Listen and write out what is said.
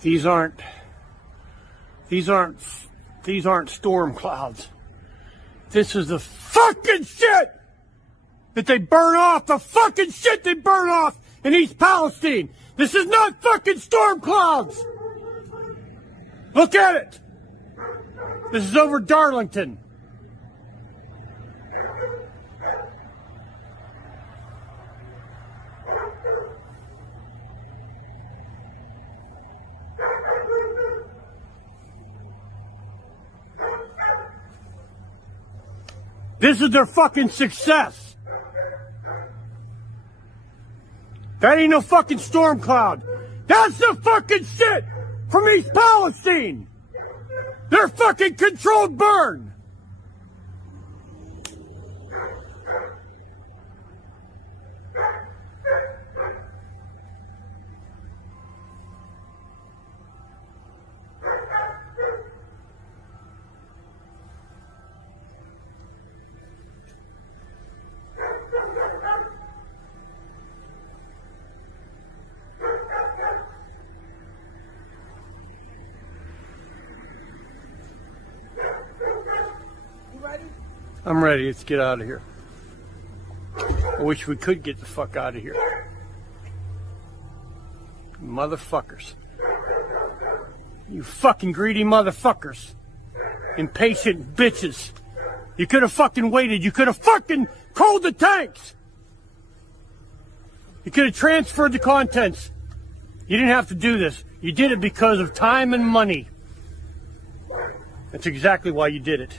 These aren't storm clouds. This is the fucking shit that they burn off, the fucking shit they burn off in East Palestine. This is not fucking storm clouds. Look at it. This is over Darlington. This is their fucking success. That ain't no fucking storm cloud. That's the fucking shit from East Palestine. They're fucking controlled burn. I'm ready. Let's get out of here. I wish we could get the fuck out of here. Motherfuckers. You fucking greedy motherfuckers. Impatient bitches. You could have fucking waited. You could have fucking cooled the tanks. You could have transferred the contents. You didn't have to do this. You did it because of time and money. That's exactly why you did it.